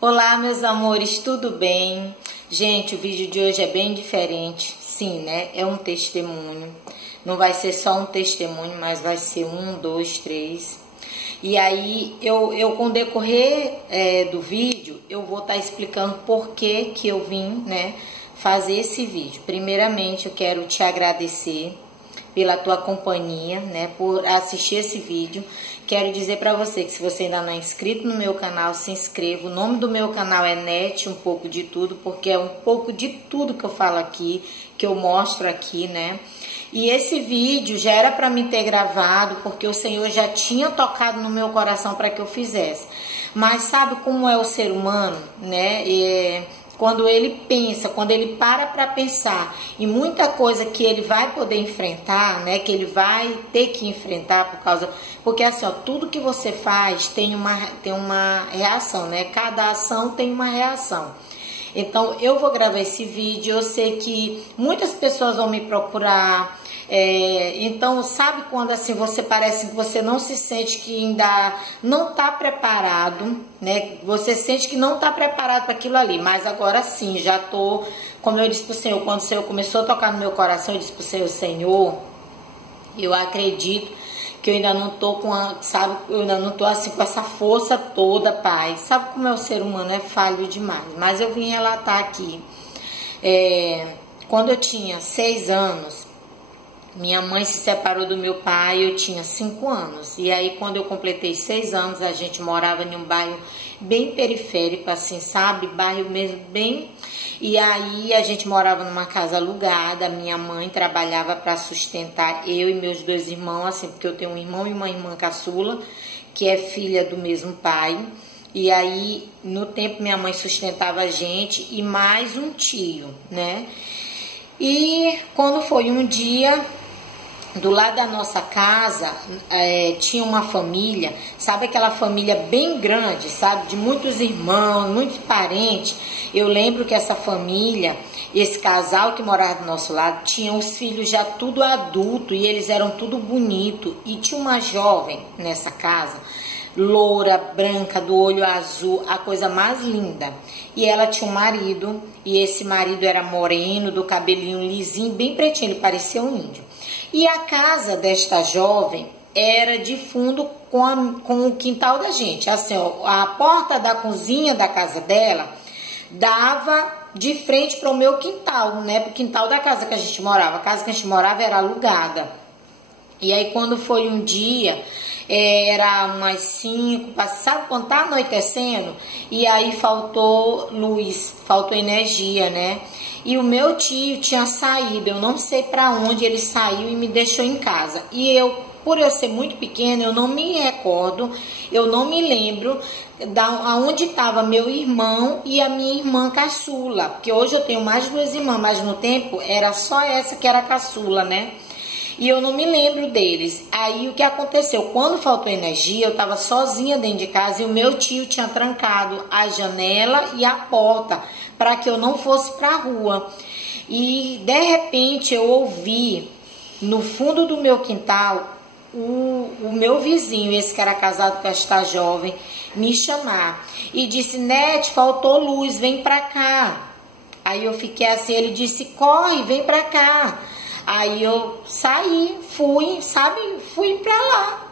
Olá, meus amores, tudo bem? Gente, o vídeo de hoje é bem diferente. Sim, né? É um testemunho. Não vai ser só um testemunho, mas vai ser 1, 2, 3. E aí, eu com o decorrer do vídeo, eu vou estar explicando por que eu vim, né, fazer esse vídeo. Primeiramente, eu quero te agradecer pela tua companhia, né, por assistir esse vídeo. Quero dizer para você que se você ainda não é inscrito no meu canal, se inscreva. O nome do meu canal é NET, um pouco de tudo, porque é um pouco de tudo que eu falo aqui, que eu mostro aqui, né? E esse vídeo já era para mim ter gravado, porque o Senhor já tinha tocado no meu coração para que eu fizesse. Mas sabe como é o ser humano, né? Quando ele pensa, quando ele para pensar em muita coisa que ele vai poder enfrentar, né, que ele vai ter que enfrentar porque assim, ó, tudo que você faz tem uma reação, né? Cada ação tem uma reação. Então, eu vou gravar esse vídeo, eu sei que muitas pessoas vão me procurar, então, sabe quando assim você parece que você não se sente que ainda não está preparado, né? Você sente que não está preparado para aquilo ali, mas agora sim, já tô, como eu disse pro Senhor, quando o Senhor começou a tocar no meu coração, eu disse pro Senhor, Senhor, eu acredito que eu ainda não tô eu ainda não tô assim com essa força toda, Pai. Sabe como é o ser humano, é falho demais. Mas eu vim relatar aqui. Quando eu tinha 6 anos, minha mãe se separou do meu pai, eu tinha 5 anos. E aí, quando eu completei 6 anos, a gente morava em um bairro bem periférico, assim, sabe? Bairro mesmo bem... E aí, a gente morava numa casa alugada, minha mãe trabalhava para sustentar eu e meus 2 irmãos, assim, porque eu tenho um irmão e uma irmã caçula, que é filha do mesmo pai. E aí, no tempo, minha mãe sustentava a gente e mais um tio, né? E quando foi um dia, do lado da nossa casa, tinha uma família, sabe aquela família bem grande, sabe? De muitos irmãos, muitos parentes. Eu lembro que essa família, esse casal que morava do nosso lado, tinha os filhos já tudo adulto e eles eram tudo bonito. E tinha uma jovem nessa casa, loura, branca, do olho azul, a coisa mais linda. E ela tinha um marido, e esse marido era moreno, do cabelinho lisinho, bem pretinho, ele parecia um índio. E a casa desta jovem era de fundo com o quintal da gente. Assim, ó, a porta da cozinha da casa dela dava de frente para o meu quintal, né? Para o quintal da casa que a gente morava. A casa que a gente morava era alugada. E aí, quando foi um dia, era umas 5, sabe quando tá anoitecendo? E aí faltou luz, faltou energia, né? E o meu tio tinha saído, eu não sei para onde ele saiu e me deixou em casa. E eu, por eu ser muito pequena, eu não me recordo, eu não me lembro aonde estava meu irmão e a minha irmã caçula. Porque hoje eu tenho mais 2 irmãs, mas no tempo era só essa que era caçula, né? E eu não me lembro deles. Aí o que aconteceu? Quando faltou energia, eu estava sozinha dentro de casa e o meu tio tinha trancado a janela e a porta para que eu não fosse para a rua. E de repente eu ouvi no fundo do meu quintal o meu vizinho, esse que era casado com esta jovem, me chamar e disse: Nete, faltou luz, vem para cá. Aí eu fiquei assim, ele disse: corre, vem para cá. Aí eu saí, fui pra lá.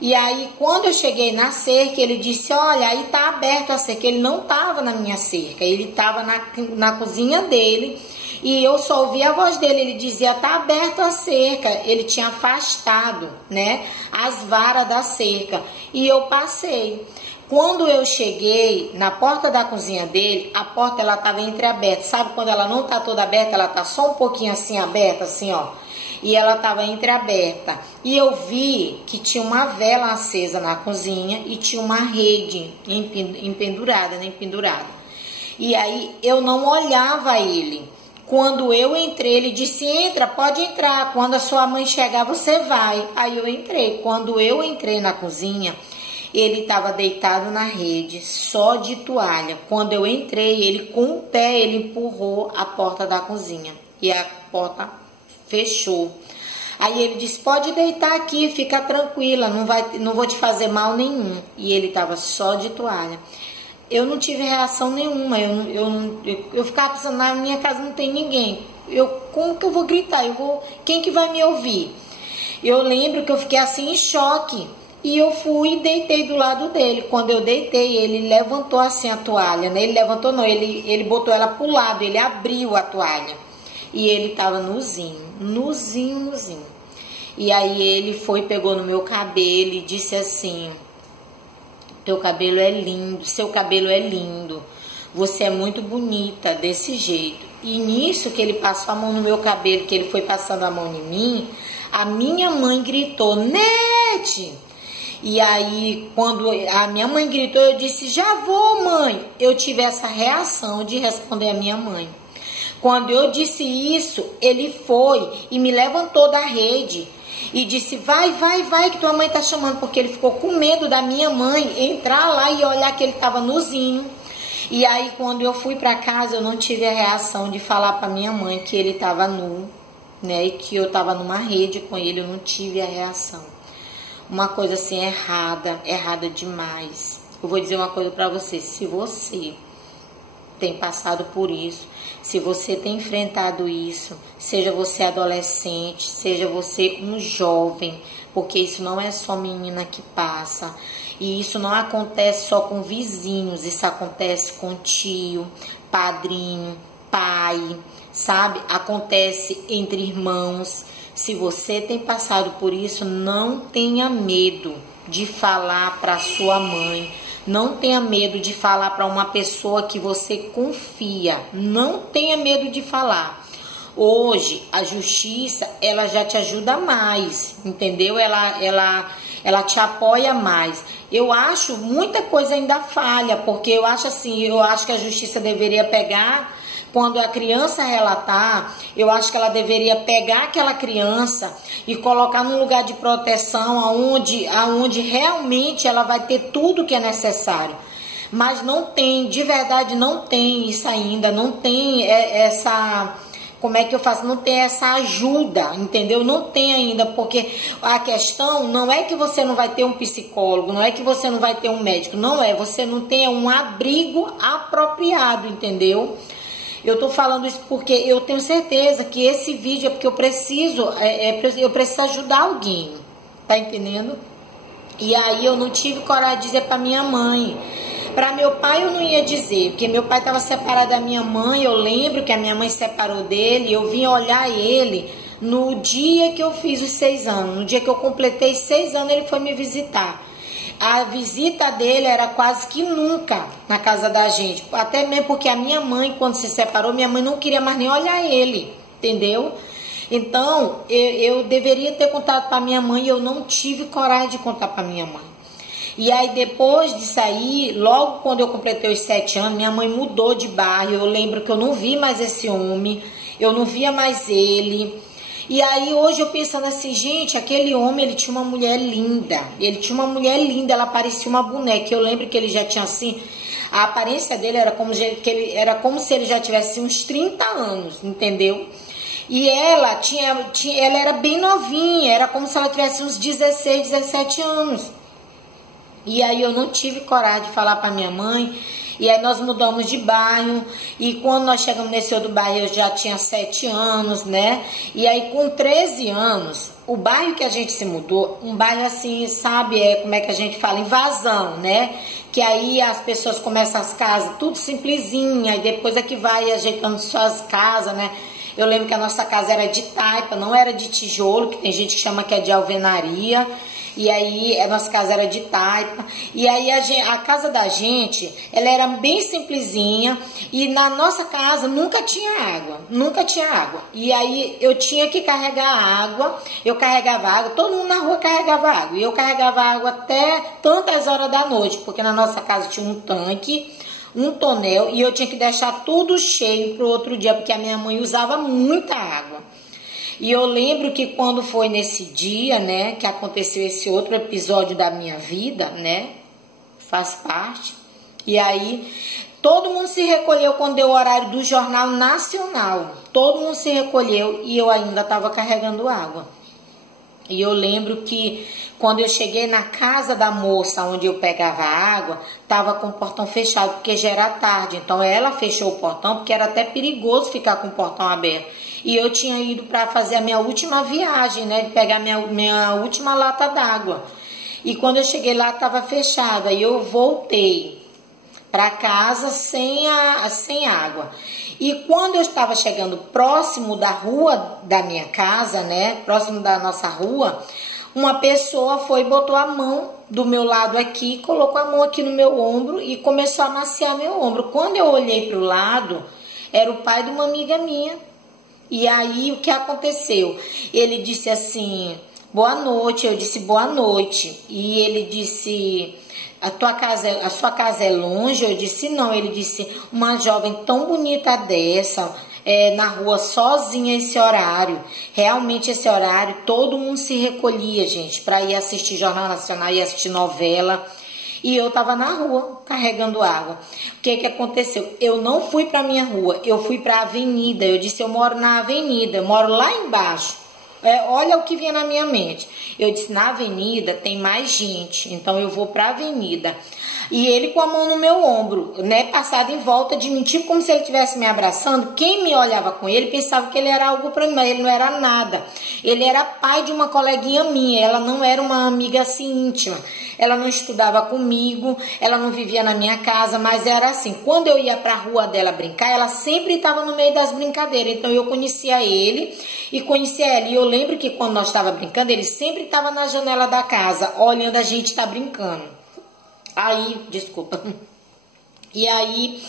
E aí, quando eu cheguei na cerca, ele disse: olha, aí tá aberto a cerca. Ele não tava na minha cerca, ele tava na cozinha dele. E eu só ouvi a voz dele, ele dizia: tá aberto a cerca. Ele tinha afastado, né, as varas da cerca. E eu passei. Quando eu cheguei na porta da cozinha dele, a porta ela estava entreaberta. Sabe quando ela não tá toda aberta, ela tá só um pouquinho assim aberta, assim, ó. E ela estava entreaberta. E eu vi que tinha uma vela acesa na cozinha e tinha uma rede empendurada, né, empendurada. E aí eu não olhava ele. Quando eu entrei, ele disse: entra, pode entrar. Quando a sua mãe chegar, você vai. Aí eu entrei. Quando eu entrei na cozinha, ele estava deitado na rede, só de toalha. Quando eu entrei, ele com o pé, ele empurrou a porta da cozinha. E a porta fechou. Aí ele disse: pode deitar aqui, fica tranquila, não vou te fazer mal nenhum. E ele estava só de toalha. eu não tive reação nenhuma. Eu ficava pensando, na minha casa não tem ninguém. Como que eu vou gritar? Quem que vai me ouvir? Eu lembro que eu fiquei assim em choque. E eu fui e deitei do lado dele. Quando eu deitei, ele levantou assim a toalha, né? Ele levantou não, ele botou ela pro lado, ele abriu a toalha. E ele tava nuzinho. E aí ele foi, pegou no meu cabelo e disse assim: teu cabelo é lindo, seu cabelo é lindo. Você é muito bonita desse jeito. E nisso que ele passou a mão no meu cabelo, que ele foi passando a mão em mim, a minha mãe gritou: Nete! E aí, quando a minha mãe gritou, eu disse: já vou, mãe. Eu tive essa reação de responder a minha mãe. Quando eu disse isso, ele foi e me levantou da rede e disse: vai, que tua mãe tá chamando, porque ele ficou com medo da minha mãe entrar lá e olhar que ele tava nuzinho. E aí, quando eu fui para casa, eu não tive a reação de falar para minha mãe que ele tava nu, né, e que eu tava numa rede com ele. Eu não tive a reação. Uma coisa assim errada demais. Eu vou dizer uma coisa para você: se você tem passado por isso, se você tem enfrentado isso, seja você adolescente, seja você um jovem, porque isso não é só menina que passa, e isso não acontece só com vizinhos, isso acontece com tio, padrinho, pai, sabe? Acontece entre irmãos. Se você tem passado por isso, não tenha medo de falar para sua mãe. Não tenha medo de falar para uma pessoa que você confia. Não tenha medo de falar. Hoje, a justiça, ela já te ajuda mais, entendeu? Ela te apoia mais. Eu acho muita coisa ainda falha, porque eu acho assim, eu acho que a justiça deveria pegar... Quando a criança relatar, eu acho que ela deveria pegar aquela criança e colocar num lugar de proteção aonde realmente ela vai ter tudo que é necessário. Mas não tem, de verdade não tem isso ainda, não tem essa... Como é que eu faço? Não tem essa ajuda, entendeu? Não tem ainda, porque a questão não é que você não vai ter um psicólogo, não é que você não vai ter um médico, não é, você não tem um abrigo apropriado, entendeu? Eu tô falando isso porque eu tenho certeza que esse vídeo é porque eu preciso ajudar alguém, tá entendendo? E aí eu não tive coragem de dizer pra minha mãe. Pra meu pai eu não ia dizer, porque meu pai tava separado da minha mãe. Eu lembro que a minha mãe separou dele, eu vim olhar ele no dia que eu fiz os 6 anos. No dia que eu completei 6 anos, ele foi me visitar. A visita dele era quase que nunca na casa da gente. Até mesmo porque a minha mãe, quando se separou, minha mãe não queria mais nem olhar ele, entendeu? Então, eu deveria ter contado para minha mãe e eu não tive coragem de contar para minha mãe. E aí, depois de sair, logo quando eu completei os 7 anos, minha mãe mudou de bairro. Eu lembro que eu não vi mais esse homem, eu não via mais ele. E aí hoje eu pensando assim, gente, aquele homem, ele tinha uma mulher linda. Ele tinha uma mulher linda, ela parecia uma boneca. Eu lembro que ele já tinha assim, a aparência dele era como se ele já tivesse uns 30 anos, entendeu? E ela ela era bem novinha, era como se ela tivesse uns 16, 17 anos. E aí eu não tive coragem de falar para minha mãe. E aí nós mudamos de bairro, e quando nós chegamos nesse outro bairro eu já tinha 7 anos, né? E aí com 13 anos, o bairro que a gente se mudou, um bairro assim, sabe, como é que a gente fala? Invasão, né? Que aí as pessoas começam as casas, tudo simplesinha, e depois é que vai ajeitando suas casas, né? Eu lembro que a nossa casa era de taipa, não era de tijolo, que tem gente que chama que é de alvenaria. E aí a nossa casa era de taipa. E aí a casa da gente, ela era bem simplesinha. E na nossa casa nunca tinha água. Nunca tinha água. E aí eu tinha que carregar água. Eu carregava água. Todo mundo na rua carregava água. E eu carregava água até tantas horas da noite. Porque na nossa casa tinha um tanque, um tonel. E eu tinha que deixar tudo cheio pro outro dia. Porque a minha mãe usava muita água. E eu lembro que quando foi nesse dia, né, que aconteceu esse outro episódio da minha vida, né, faz parte. E aí, todo mundo se recolheu quando deu o horário do Jornal Nacional. Todo mundo se recolheu e eu ainda estava carregando água. E eu lembro que Quando eu cheguei na casa da moça onde eu pegava água, estava com o portão fechado, porque já era tarde. Então ela fechou o portão, porque era até perigoso ficar com o portão aberto. E eu tinha ido para fazer a minha última viagem, né? De pegar minha última lata d'água. E quando eu cheguei lá, estava fechada. E eu voltei para casa sem água. E quando eu estava chegando próximo da rua da minha casa, né? Próximo da nossa rua, uma pessoa foi e botou a mão do meu lado aqui, colocou a mão aqui no meu ombro e começou a massear meu ombro. Quando eu olhei para o lado, era o pai de uma amiga minha. E aí, o que aconteceu? Ele disse assim, boa noite. Eu disse, boa noite. E ele disse, a sua casa é longe? Eu disse, não. Ele disse, uma jovem tão bonita dessa, na rua sozinha esse horário. Realmente esse horário, todo mundo se recolhia, gente, para ir assistir Jornal Nacional e assistir novela. E eu tava na rua, carregando água. O que que aconteceu? Eu não fui pra minha rua, eu fui pra avenida. Eu disse, eu moro na avenida, eu moro lá embaixo. Olha o que vinha na minha mente. Eu disse, na avenida tem mais gente, então eu vou pra avenida. E ele com a mão no meu ombro, né, passado em volta de mim, tipo como se ele estivesse me abraçando. Quem me olhava com ele pensava que ele era algo pra mim, mas ele não era nada. Ele era pai de uma coleguinha minha, ela não era uma amiga assim íntima. Ela não estudava comigo, ela não vivia na minha casa, mas era assim, quando eu ia pra rua dela brincar, ela sempre estava no meio das brincadeiras. Então eu conhecia ele e conhecia ela. E eu lembro que quando nós estávamos brincando, ele sempre estava na janela da casa, olhando a gente estar brincando. Aí, desculpa. E aí,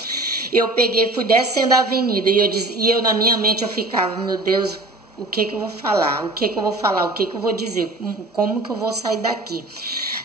eu peguei, fui descendo a avenida e eu na minha mente eu ficava, meu Deus, o que que eu vou falar? O que que eu vou falar? O que que eu vou dizer? Como que eu vou sair daqui?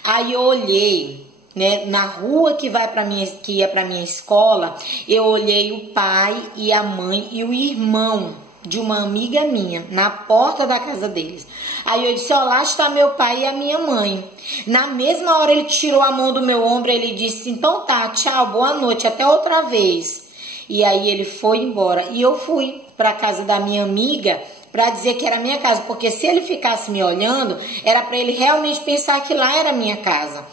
Aí eu olhei, né, na rua que ia para minha escola, eu olhei o pai e a mãe e o irmão de uma amiga minha, na porta da casa deles. Aí eu disse, ó, lá está meu pai e a minha mãe. Na mesma hora ele tirou a mão do meu ombro, ele disse, então tá, tchau, boa noite, até outra vez. E aí ele foi embora. E eu fui para casa da minha amiga para dizer que era minha casa, porque se ele ficasse me olhando, era para ele realmente pensar que lá era minha casa.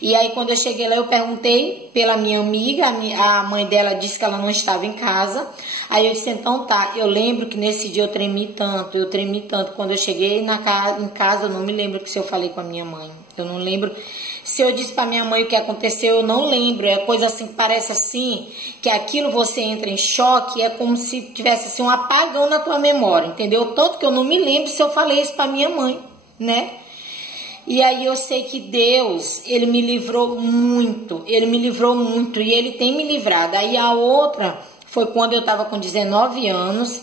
E aí quando eu cheguei lá, eu perguntei pela minha amiga, a mãe dela disse que ela não estava em casa. Aí eu disse, então tá, eu lembro que nesse dia eu tremi tanto. Quando eu cheguei em casa, eu não me lembro se eu falei com a minha mãe. Eu não lembro se eu disse pra minha mãe o que aconteceu, eu não lembro. É coisa assim, parece assim, que aquilo você entra em choque, é como se tivesse assim um apagão na tua memória, entendeu? Tanto que eu não me lembro se eu falei isso pra minha mãe, né? E aí eu sei que Deus, Ele me livrou muito, e Ele tem me livrado. Aí a outra foi quando eu estava com 19 anos,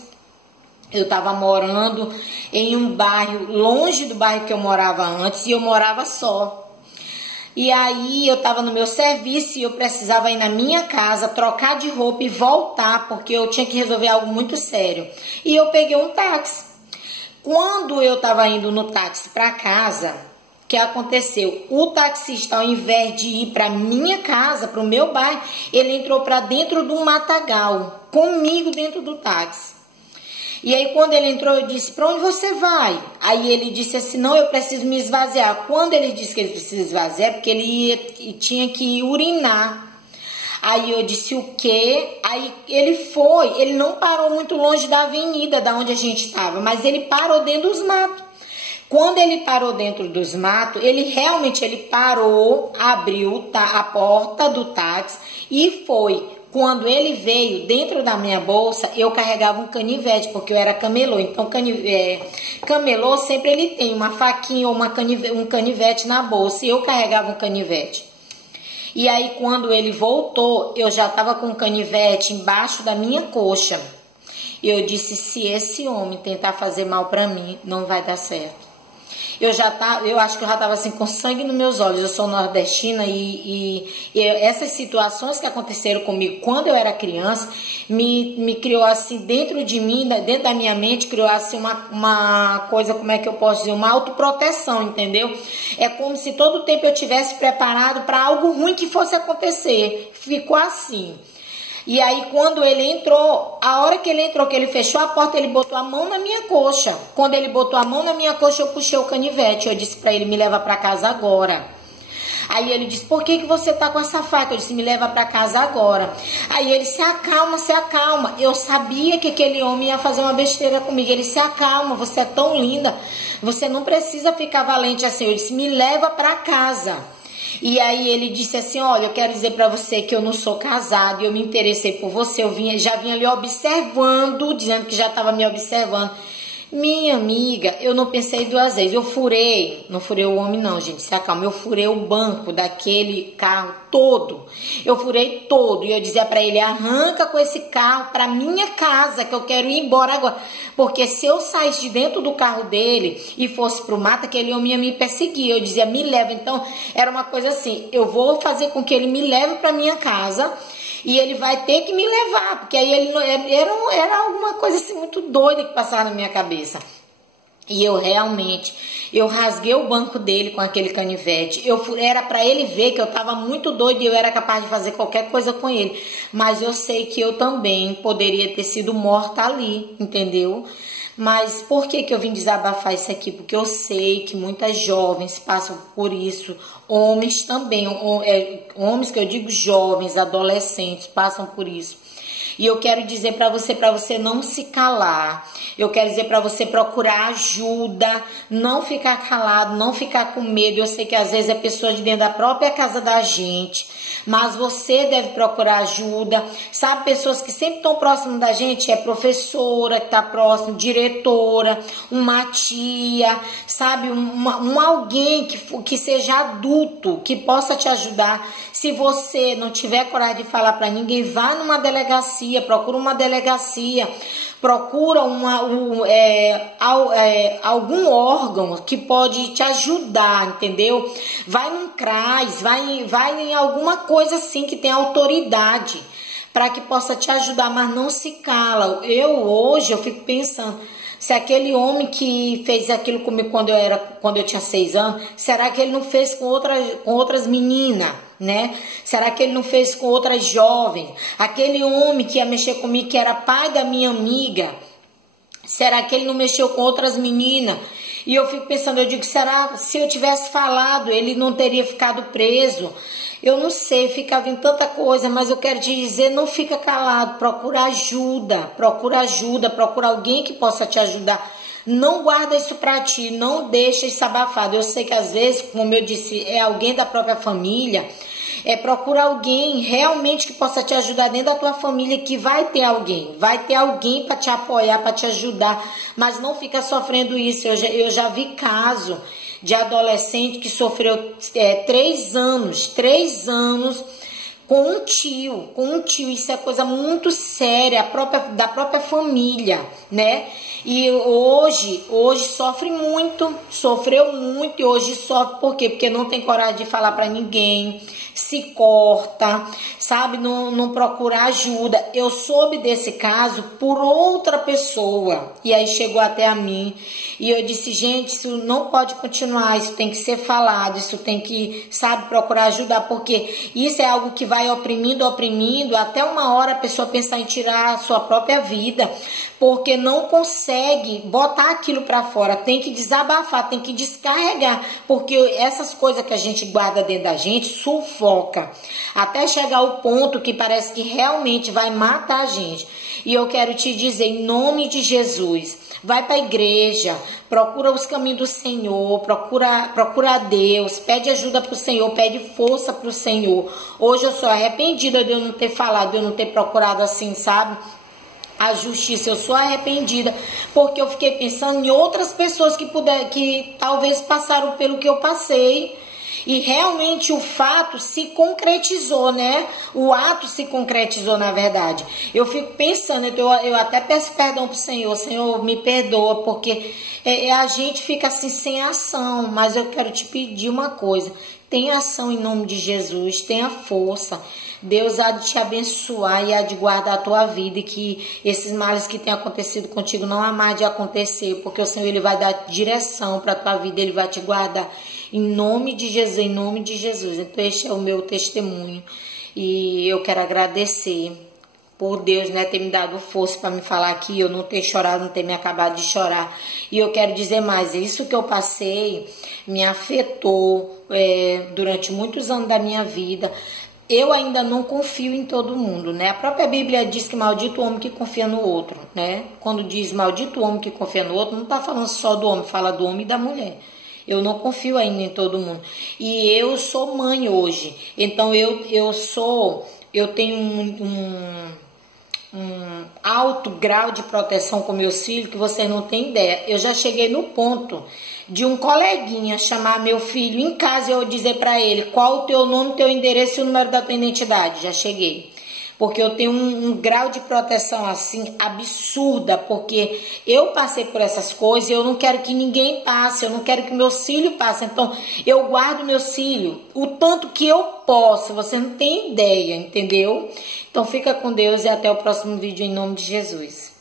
eu estava morando em um bairro, longe do bairro que eu morava antes, e eu morava só. E aí eu estava no meu serviço e eu precisava ir na minha casa, trocar de roupa e voltar, porque eu tinha que resolver algo muito sério. E eu peguei um táxi. Quando eu estava indo no táxi para casa, o que aconteceu? O taxista, ao invés de ir para minha casa, para o meu bairro, ele entrou para dentro do matagal, comigo dentro do táxi. E aí quando ele entrou, eu disse, para onde você vai? Aí ele disse assim, não, eu preciso me esvaziar. Quando ele disse que ele precisa esvaziar, é porque ele tinha que urinar. Aí eu disse, o quê? Aí ele não parou muito longe da avenida, da onde a gente estava, mas ele parou dentro dos matos. Quando ele parou dentro dos matos, ele parou, abriu a porta do táxi e foi. Quando ele veio, dentro da minha bolsa, eu carregava um canivete, porque eu era camelô. Então, camelô sempre ele tem uma faquinha ou um canivete na bolsa, e eu carregava um canivete. E aí, quando ele voltou, eu já estava com o canivete embaixo da minha coxa. E eu disse, se esse homem tentar fazer mal para mim, não vai dar certo. Eu acho que eu já estava assim com sangue nos meus olhos. Eu sou nordestina e essas situações que aconteceram comigo quando eu era criança me criou assim dentro de mim, dentro da minha mente, criou assim uma coisa, como é que eu posso dizer, uma autoproteção, entendeu? É como se todo o tempo eu tivesse preparado para algo ruim que fosse acontecer. Ficou assim. E aí quando ele entrou, a hora que ele entrou, que ele fechou a porta, ele botou a mão na minha coxa. Quando ele botou a mão na minha coxa, eu puxei o canivete. Eu disse pra ele, me leva pra casa agora. Aí ele disse, por que você tá com essa faca? Eu disse, me leva pra casa agora. Aí ele, se acalma, se acalma. Eu sabia que aquele homem ia fazer uma besteira comigo. Ele, se acalma, você é tão linda. Você não precisa ficar valente assim. Eu disse, me leva pra casa. E aí ele disse assim, olha, eu quero dizer pra você que eu não sou casado e eu me interessei por você, já vinha ali observando, dizendo que já estava me observando. Minha amiga, eu não pensei duas vezes, não furei o homem não, gente, se acalma, eu furei o banco daquele carro todo, eu furei todo, e eu dizia pra ele, arranca com esse carro pra minha casa, que eu quero ir embora agora, porque se eu saísse de dentro do carro dele e fosse pro mato, aquele homem ia me perseguir, eu dizia, me leva, então era uma coisa assim, eu vou fazer com que ele me leve pra minha casa, e ele vai ter que me levar, porque aí ele era alguma coisa assim muito doida que passava na minha cabeça. E eu rasguei o banco dele com aquele canivete. Era para ele ver que eu estava muito doida e eu era capaz de fazer qualquer coisa com ele. Mas eu sei que eu também poderia ter sido morta ali, entendeu? Mas por que eu vim desabafar isso aqui? Porque eu sei que muitas jovens passam por isso, homens também, homens que eu digo jovens, adolescentes, passam por isso. E eu quero dizer para você não se calar. Eu quero dizer para você procurar ajuda, não ficar calado, não ficar com medo. Eu sei que às vezes é pessoa de dentro da própria casa da gente, mas você deve procurar ajuda. Sabe, pessoas que sempre estão próximas da gente, é professora que está próximo, diretora, uma tia, sabe, alguém que seja adulto, que possa te ajudar. Se você não tiver coragem de falar para ninguém, vá numa delegacia, procura uma delegacia, procura algum órgão que pode te ajudar, entendeu? Vai num CRAS, vai em alguma coisa assim que tem autoridade para que possa te ajudar, mas não se cala. Hoje eu fico pensando, se aquele homem que fez aquilo comigo quando eu tinha 6 anos, será que ele não fez com outras meninas, né? Será que ele não fez com outras jovens? Aquele homem que ia mexer comigo, que era pai da minha amiga, será que ele não mexeu com outras meninas? E eu fico pensando, eu digo, será se eu tivesse falado, ele não teria ficado preso? Eu não sei, fica vindo tanta coisa, mas eu quero te dizer, não fica calado, procura alguém que possa te ajudar. Não guarda isso pra ti, não deixa isso abafado. Eu sei que às vezes, como eu disse, é alguém da própria família, procura alguém realmente que possa te ajudar dentro da tua família, que vai ter alguém para te apoiar, para te ajudar, mas não fica sofrendo isso. Eu já vi caso de adolescente que sofreu 3 anos com um tio, isso é coisa muito séria, da própria família, né? E hoje sofreu muito e hoje sofre por quê? Porque não tem coragem de falar pra ninguém, se corta, sabe? Não procura ajuda. Eu soube desse caso por outra pessoa e aí chegou até a mim e eu disse, gente, isso não pode continuar, isso tem que ser falado, isso tem que, sabe, procurar ajudar, porque isso é algo que vai oprimindo, até uma hora a pessoa pensar em tirar a sua própria vida, porque não consegue botar aquilo para fora, tem que desabafar, tem que descarregar, porque essas coisas que a gente guarda dentro da gente sufoca, até chegar ao ponto que parece que realmente vai matar a gente. E eu quero te dizer, em nome de Jesus, vai para a igreja, procura os caminhos do Senhor, procura Deus, pede ajuda para o Senhor, pede força para o Senhor. Hoje eu sou arrependida de eu não ter falado, de eu não ter procurado assim, sabe? A justiça, eu sou arrependida, porque eu fiquei pensando em outras pessoas que talvez passaram pelo que eu passei, e realmente o fato se concretizou, né? O ato se concretizou, na verdade. Eu fico pensando, eu até peço perdão pro Senhor, Senhor, me perdoa, porque a gente fica assim sem ação, mas eu quero te pedir uma coisa, tenha ação em nome de Jesus, tenha força. Deus há de te abençoar e há de guardar a tua vida, e que esses males que têm acontecido contigo não há mais de acontecer, porque o Senhor ele vai dar direção para a tua vida, ele vai te guardar em nome de Jesus, em nome de Jesus. Então este é o meu testemunho e eu quero agradecer por Deus, né, ter me dado força para me falar aqui, eu não ter chorado, não ter me acabado de chorar. E eu quero dizer mais, isso que eu passei me afetou durante muitos anos da minha vida. Eu ainda não confio em todo mundo, né? A própria Bíblia diz que maldito o homem que confia no outro, né? Quando diz maldito o homem que confia no outro, não está falando só do homem, fala do homem e da mulher. Eu não confio ainda em todo mundo. E eu sou mãe hoje, então eu tenho um alto grau de proteção com meus filhos que vocês não têm ideia. Eu já cheguei no ponto de um coleguinha chamar meu filho em casa e eu dizer para ele qual o teu nome, teu endereço e o número da tua identidade. Já cheguei. Porque eu tenho um grau de proteção assim absurda, porque eu passei por essas coisas e eu não quero que ninguém passe, eu não quero que meus filhos passem. Então eu guardo meus filhos o tanto que eu posso, você não tem ideia, entendeu? Então fica com Deus e até o próximo vídeo em nome de Jesus.